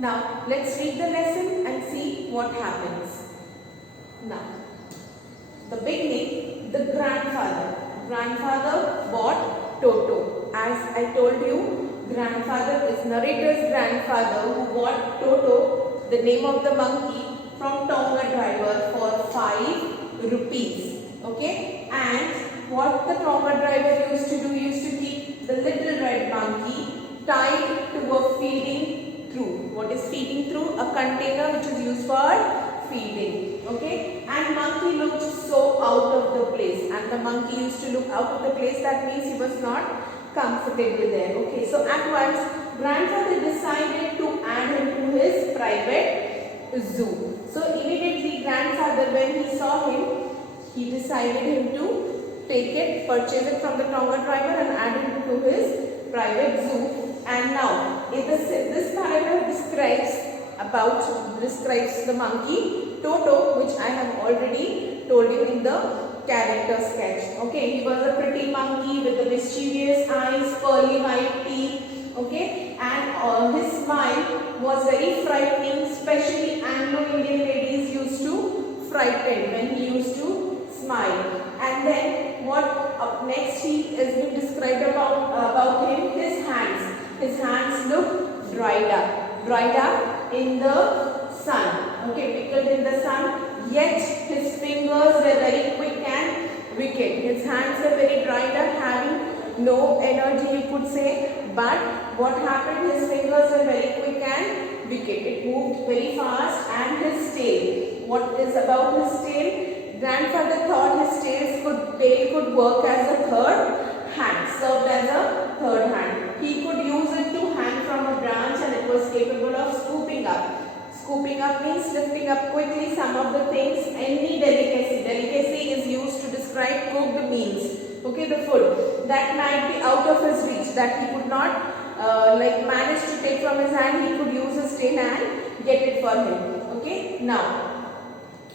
Now let's read the lesson and see what happens. Now, the beginning, the grandfather. Grandfather bought Toto. As I told you, grandfather is narrator's grandfather who bought Toto, the name of the monkey, from Tonga driver for 5 rupees. Okay, and what the Tonga driver used to do, used to keep the little red monkey tied to a feeding trough. What is feeding trough? A container which is used for feeding. Okay, and monkey looked so out of the place, and the monkey used to look out of the place. That means he was not comfortable there. Okay, so at once grandfather decided to add him to his private zoo. So immediately grandfather, when he saw him, he decided him to take it, purchase it from the Tonga driver and add it to his private zoo. And now this paragraph describes the monkey Toto, which I have already told you in the character sketch. Okay, he was a pretty monkey with the mischievous eyes, pearly white teeth. Okay, and his smile was very frightening. Especially Anglo-Indian ladies used to frighten when he used to smile. And then what up next he is being described about him, his hands. His hands look dried up in the sun. Okay, pickled in the sun. Yet his fingers were very quick and wicked. His hands were very dried up, having no energy, you could say. But what happened? His fingers were very quick and wicked. It moved very fast. And his tail. What is about his tail? Grandfather thought his tail could work as a third hand, served as a third hand. He could use it to hang from a branch, and it was capable of scooping up. Scooping up means lifting up quickly some of the things, any delicacy. Delicacy is used to describe cooked meals. Okay, the food that might be out of his reach, that he could not manage to take from his hand. He could use his tail and get it for him. Okay, now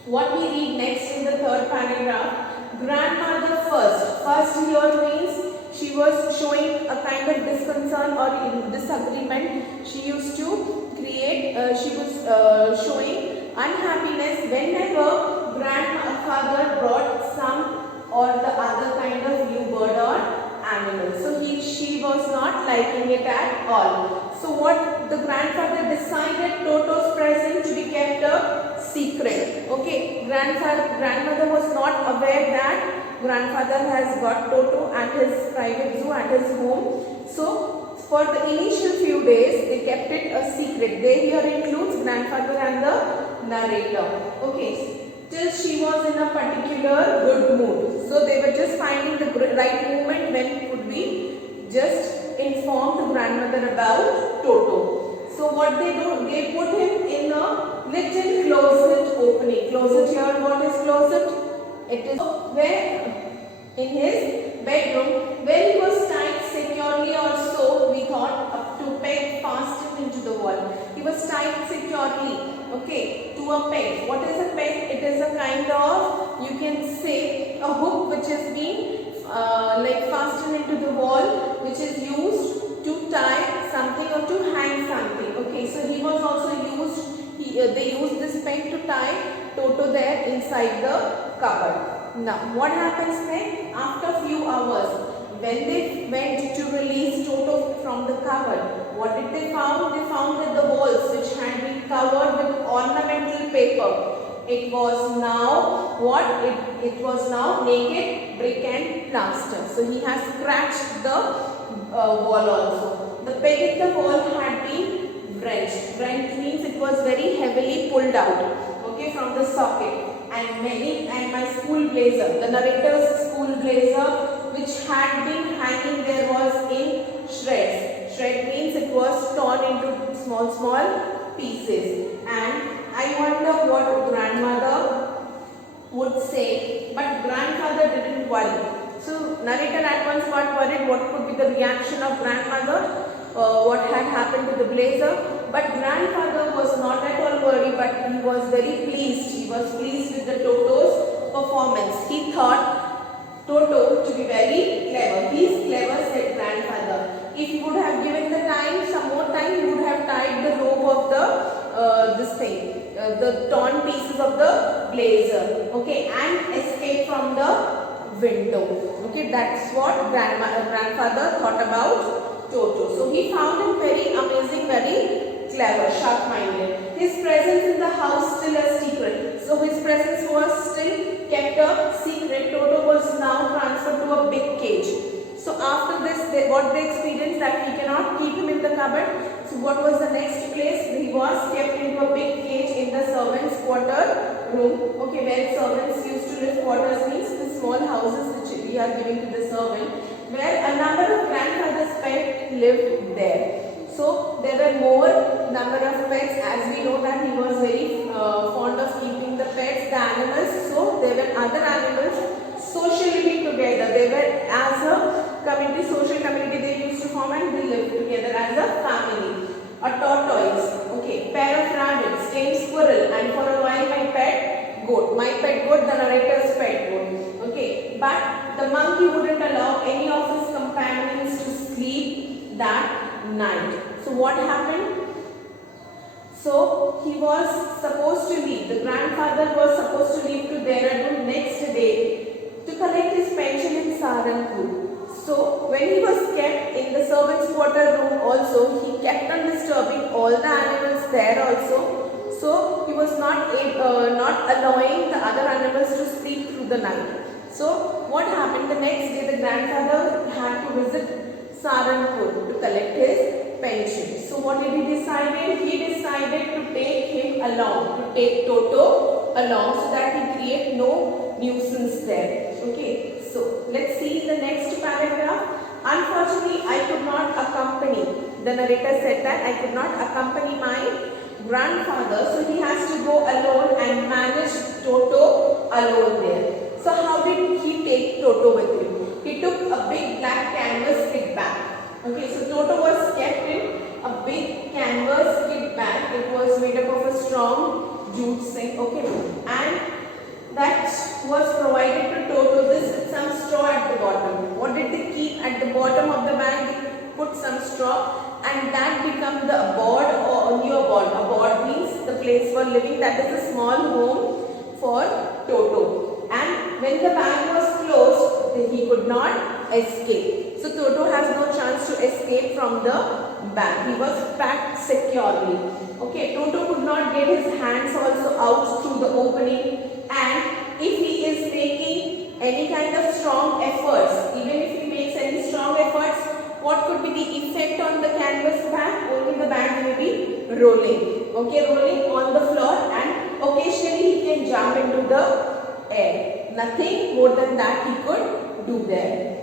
what we read next in the third paragraph, grandmother first here means she was showing a kind of disconcern or disagreement. She used to create, she was showing unhappiness whenever grandfather brought some or the other kind of new bird or animal. So she was not liking it at all. So what the grandfather decided, Toto's present to be kept a secret. Okay, grandmother was not aware that grandfather has got Toto at his private zoo at his home. So for the initial few days they kept it a secret. They here includes grandfather and the narrator. Okay, till she was in a particular good mood. So they were just finding the right moment when could we just inform the grandmother about Toto. So what they do, they put him in a little closet opening. Closet here, what is closet? It is where in his bedroom, where he was tied securely, or so we thought, up to peg fastened into the wall. He was tied securely, okay, to a peg. What is a peg? It is a kind of, you can say, a hook which is being fastened into the wall, which is used to tie something or to hang something. Okay, so he was also used, they used this peg to tie Toto there inside the cupboard. Now, what happens next? After few hours, when they went to release Toto from the cupboard, what did they found? They found that the walls which had been covered with ornamental paper, it was now what? It was now naked brick and plaster. So he has scratched the wall also. The peg in the wall had been wrenched. Wrenched means it was very heavily pulled out, okay, from the socket. And my school blazer, the narrator's school blazer, which had been hanging there, was in shreds. Shred means it was torn into small pieces. And I wonder what grandmother would say, but grandfather didn't worry. So narrator at once got worried what could be the reaction of grandmother, what had happened to the blazer. But grandfather was not at all worried, but he was very pleased. He was pleased with the Toto's performance. He thought Toto to be very clever. He is clever, said grandfather. If he would have given the time, some more time, he would have tied the rope of of the the torn pieces of the blazer, okay, and escape from the window. Okay, that's what grandfather thought about Toto. So he found him very amazing, very clever, sharp-minded. His presence in the house still a secret. So his presence was still kept a secret. Toto was now transferred to a big cage. So after this, what they experienced that he cannot keep him in the cupboard. So what was the next place? He was kept into a big cage in the servants' quarter room. Okay, where servants used to live. Quarters means the small houses which we are giving to the servant, where a number of grandfather's pets lived there. So there were more number of pets, as we know that he was very fond of keeping the pets, the animals. So there were other animals socially living together. They were as a community, social community they used to form, and they lived together as a family. A tortoise, okay, pair of rabbits, tame squirrel, and for a while my pet goat. My pet goat, the narrator's pet goat. Okay, but the monkey wouldn't allow any of his companions to sleep that night. So what happened? So he was supposed to leave. The grandfather was supposed to leave to Dehradun next day to collect his pension in Saharanpur. So when he was kept in the servants' quarter room also, he kept on disturbing all the animals there also. So he was not allowing the other animals to sleep through the night. So what happened? The next day the grandfather had to visit Saharanpur to collect his pension. So what did he decide? He decided to take him along, to take Toto along, so that he create no nuisance there. Okay, so let's see the next paragraph. Unfortunately, I could not accompany. The narrator said that I could not accompany my grandfather, so he has to go alone and manage Toto alone there. So how did he take Toto with him? He took a big black canvas kit bag. Okay, so Toto was kept in a big canvas kit bag. It was made up of a strong jute zinc, okay, and that was provided to Toto this with some straw at the bottom. What did they keep at the bottom of the bag? They put some straw, and that became the board or new board. A board means the place for living, that is a small home for Toto. And when the bag was closed, he could not escape. So Toto has no chance to escape from the bag. He was packed securely. Okay, Toto could not get his hands also out through the opening, and if he is making any kind of strong efforts, even if he makes any strong efforts, what could be the effect on the canvas bag? Only the bag will be rolling. Okay, rolling on the floor, and occasionally he can jump into the air. Nothing more than that he could do there.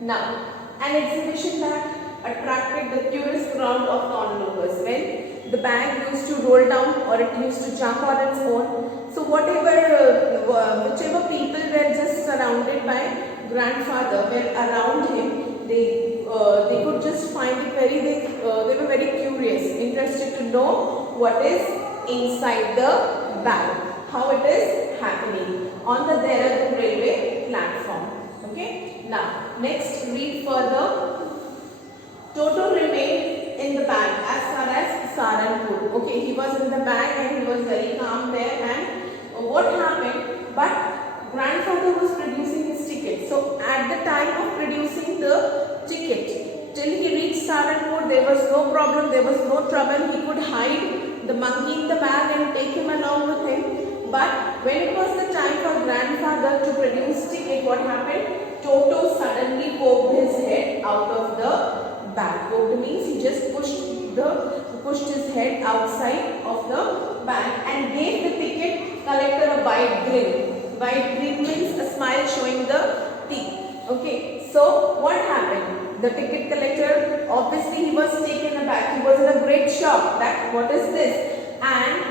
Now, an exhibition bag attracted the tourist crowd of onlookers when the bag used to roll down or it used to jump on its own. So whichever people were just surrounded by grandfather were around him, they could just find it they were very curious, interested to know what is inside the bag, how it is happening on the Dehradun railway platform. Okay. Now, next read further. Toto remained in the bag as far as Saharanpur. Okay, he was in the bag and he was very calm there. And what happened? But grandfather was producing his ticket. So at the time of producing the ticket, till he reached Saharanpur, there was no problem, there was no trouble. He could hide the monkey in the bag and take him along with him. But when it was the time for grandfather to produce ticket, what happened? Toto suddenly poked his head out of the bag. Poked means he just pushed his head outside of the bag and gave the ticket collector a wide grin. Wide grin means a smile showing the teeth. Okay, so what happened? The ticket collector, obviously he was taken aback. He was in a great shock that what is this? And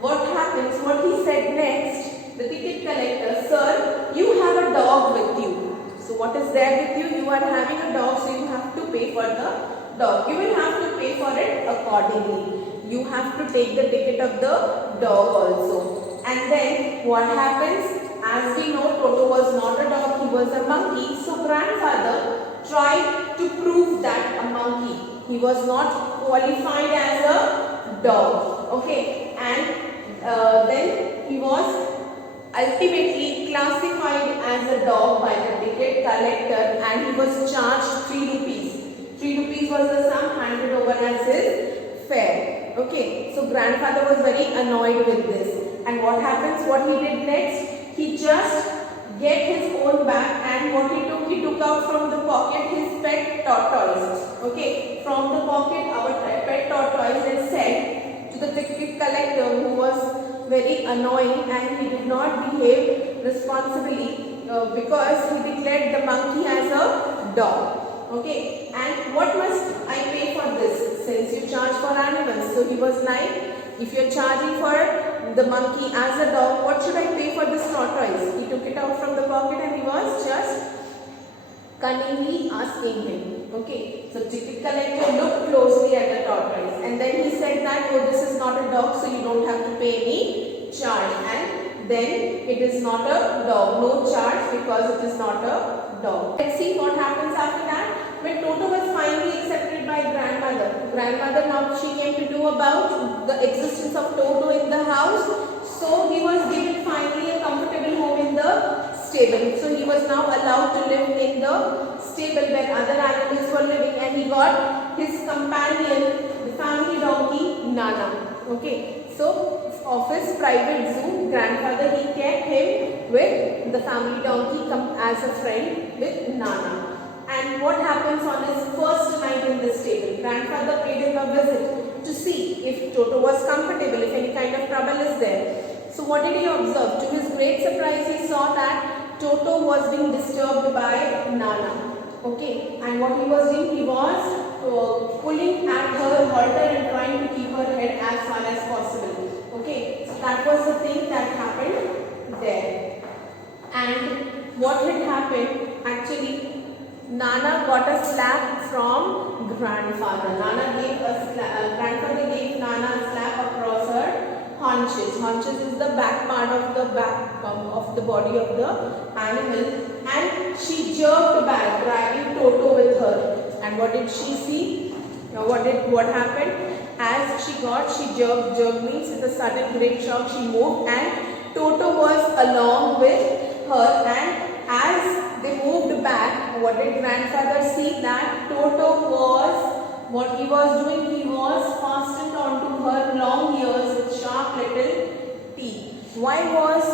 what happens? What he said next? The ticket collector, sir, you have a dog with you. So what is there with you? You are having a dog, so you have to pay for the dog. You will have to pay for it accordingly. You have to take the ticket of the dog also. And then what happens? As we know, Toto was not a dog, he was a monkey. So grandfather tried to prove that a monkey. He was not qualified as a dog. Okay, and then he was ultimately classified as a dog by the ticket collector, and he was charged 3 rupees. 3 rupees was the sum handed over as his fare. Okay, so grandfather was very annoyed with this. And what happens? What he did next? He just get his own bag, and what he took out from the pocket his pet tortoise. Okay, from the pocket our pet tortoise, and said to the ticket collector, who was very annoying and he did not behave responsibly because he declared the monkey as a dog. Okay, and what must I pay for this, since you charge for animals? So he was like, if you are charging for the monkey as a dog, what should I pay for this tortoise? He took it out from the pocket and he was just cunningly asking him. Okay, so ticket collector looked closely at the tortoise, and then he said that, oh, this is not a dog, so you don't have to pay any charge, and then it is not a dog, no charge because it is not a dog. Let's see what happens after that. When Toto was finally accepted by grandmother now she came to know about the existence of Toto in the house, so he was given finally a comfortable home in the stable. So he was now allowed to live in the stable where other animals were living, and he got his companion, the family donkey Nana. Okay, so of his private zoo, grandfather, he kept him with the family donkey as a friend with Nana. And what happens on his first night in the stable? Grandfather paid him a visit to see if Toto was comfortable, if any kind of trouble is there. So what did he observe? To his great surprise, he saw that Toto was being disturbed by Nana. Okay, and what he was doing, he was pulling at her halter and trying to keep her head as far as possible. Okay, so that was the thing that happened there. And what had happened, actually, Nana got a slap from grandfather. Grandfather gave Nana a slap across her haunches. Haunches is the back part of the body of the animal, and she jerked back, dragging Toto with her. And what did she see? What happened? As she jerked. Jerk means with a sudden great shock she moved, and Toto was along with her. And as they moved back, what did grandfather see? That Toto what he was doing, he was fastened onto her long ears with sharp little teeth. Why was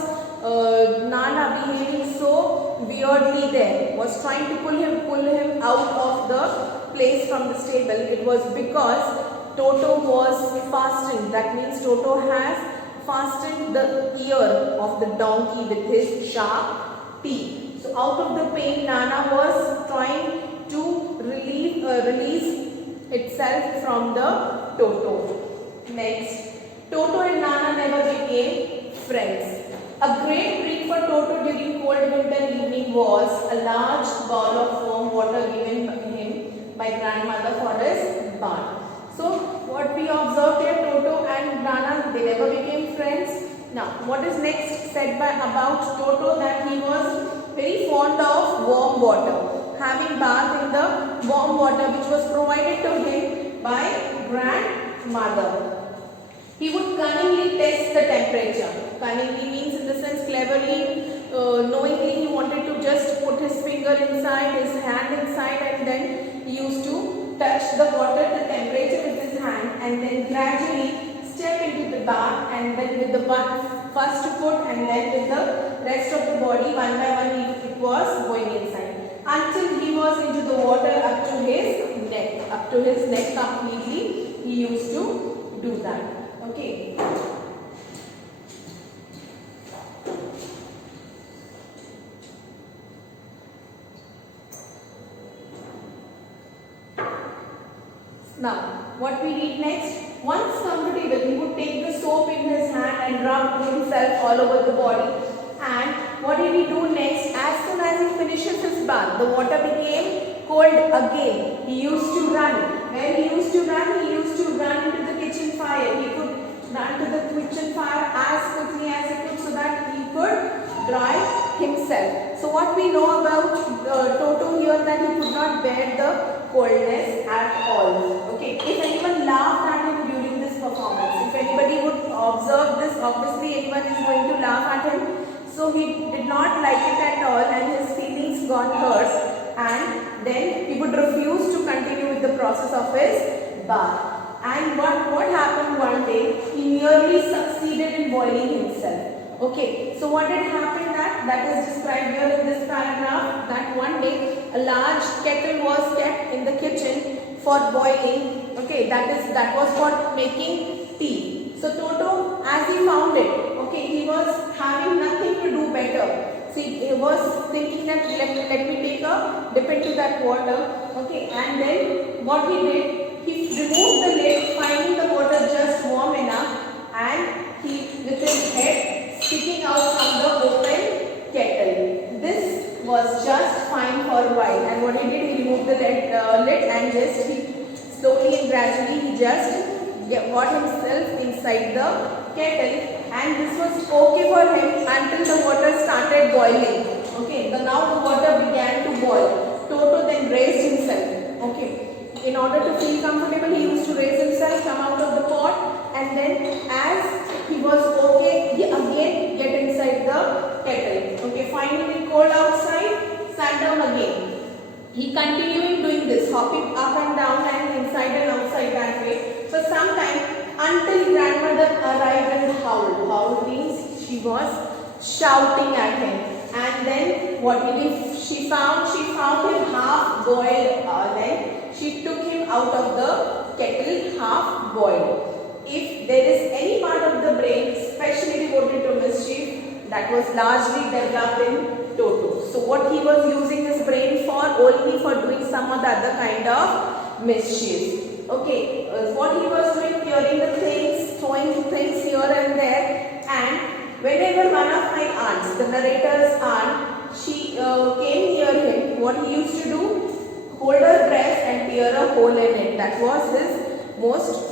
Nana behaving so weirdly there? Was trying to pull him out of the place from the stable. It was because Toto was fastened. That means Toto has fastened the ear of the donkey with his sharp teeth. So out of the pain, Nana was trying to release itself from the Toto. Next, Toto and Nana never became friends. A great treat for Toto during cold winter evening was a large bowl of warm water given him by grandmother for his bath. So what we observed here, Toto and Nana, they never became friends. Now, what is next said about Toto? That he was very fond of warm water, having bath in the warm water which was provided to him by grandmother. He would cunningly test the temperature. Cunningly means in the sense cleverly, knowingly he wanted to just put his finger inside, his hand inside, and then he used to touch the water, the temperature with his hand, and then gradually step into the bath, and then with the first foot and then with the rest of the body, one by one it was going inside, until he was into the water up to his neck completely. He used to do that. Okay. Now, what we read next? Once comfortable, he would take the soap in his hand and rub himself all over the body. And what did he do next? As soon as he finishes his bath, the water became cold again. He used to run. When he used to run into the kitchen fire. He could run to the kitchen fire as quickly as he could so that he could dry himself. So what we know about Toto here, that he could not bear the coldness at all. Okay, if anyone laughed at him during this performance, process of his bath. And what happened one day? He nearly succeeded in boiling himself. Okay, so what had happened that is described here in this paragraph, that one day a large kettle was kept in the kitchen for boiling. Okay, that was for making tea. So Toto, as he found it, okay, he was having nothing to do better. See, he was thinking that let me take a dip into that water. Okay, and then what he did, he removed the lid, finding the water just warm enough, and he with his head sticking out from the open kettle. This was just fine for a while, and what he did, he removed the lid and just he slowly and gradually he just got himself inside the kettle, and this was okay for him until the water started boiling. Okay, now the water began to boil. Toto then raised himself. Okay, in order to feel comfortable, he used to raise himself, come out of the pot, and then as he was okay, he again get inside the kettle. Okay, finding it cold outside, sat down again. He continuing doing this, hopping up and down and inside and outside that way for some time until grandmother arrived and howled. Howl means she was shouting at him. And then what did she found? She found him half boiled. Then she took him out of the kettle half boiled. If there is any part of the brain specially devoted to mischief, that was largely developed in Toto. So what he was using his brain for? Only for doing some or the other kind of mischief. Okay, what he was doing, tearing the things, throwing things here and there, and whenever one of my aunts, the narrator's aunt, she came near him, what he used to do? Hold her breast and tear a hole in it. That was his most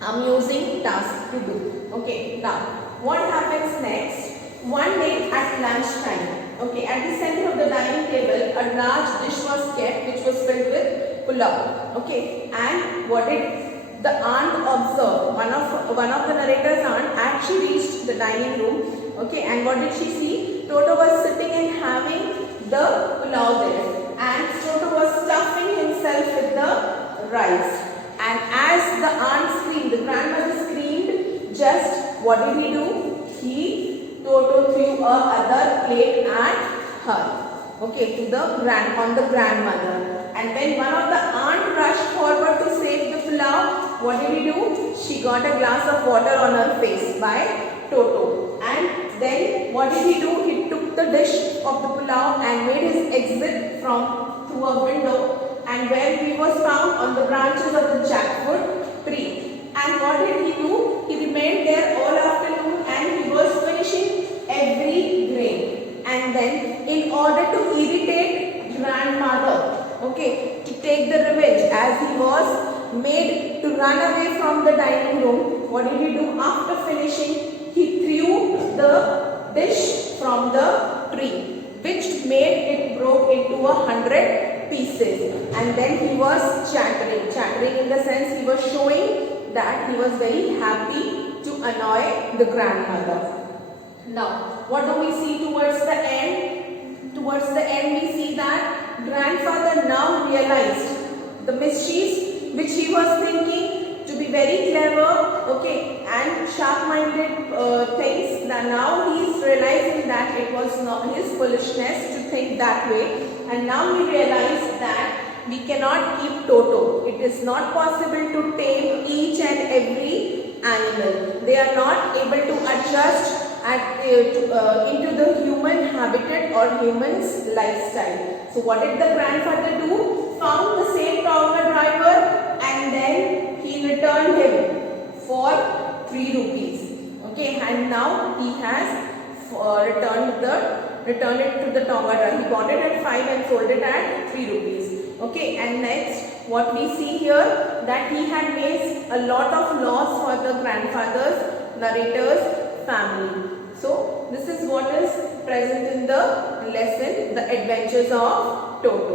amusing task to do. Okay, now what happens next? One day at lunchtime, okay, at the center of the dining table, a large dish was kept which was filled with pulao. Okay, and what did the aunt observe? One of the narrator's aunt actually reached the dining room. Okay, and what did she see? Toto was sitting and having the pulao there, and Toto was stuffing himself with the rice. And as the aunt screamed, the grandmother screamed, just what did he do? Toto threw other plate at her. Okay, to the grandmother. And when one of the aunt rushed forward to save the pulao, what did he do? She got a glass of water on her face by Toto. And then what did he do? He took the dish of the pulao and made his exit through a window, and where he was found on the branches of the jackfruit tree. And what did he do? He remained there all afternoon and he was finishing every grain. And then in order to irritate grandmother, okay, to take the revenge as he was made to run away from the dining room, what did he do? After finishing, he threw the dish from the tree, which made it broke into 100 pieces. And then he was chattering in the sense he was showing that he was very happy to annoy the grandmother. Now, what do we see towards the end? Towards the end we see that grandfather now realized the mischiefs which he was thinking to be very clever, okay, and sharp-minded things, that now he is realizing that it was not his foolishness to think that way, and now he realized that we cannot keep Toto. It is not possible to tame each and every animal. They are not able to adjust into the human habitat or human's lifestyle. So what did the grandfather do? Found the same tonga driver and then he returned him for 3 rupees. Okay, and now he has returned it to the tonga driver. He bought it at 5 and sold it at 3 rupees. Okay, and next what we see here, that he had made a lot of loss for the grandfather's narrator's family. So this is what is present in the lesson, The Adventures of Toto.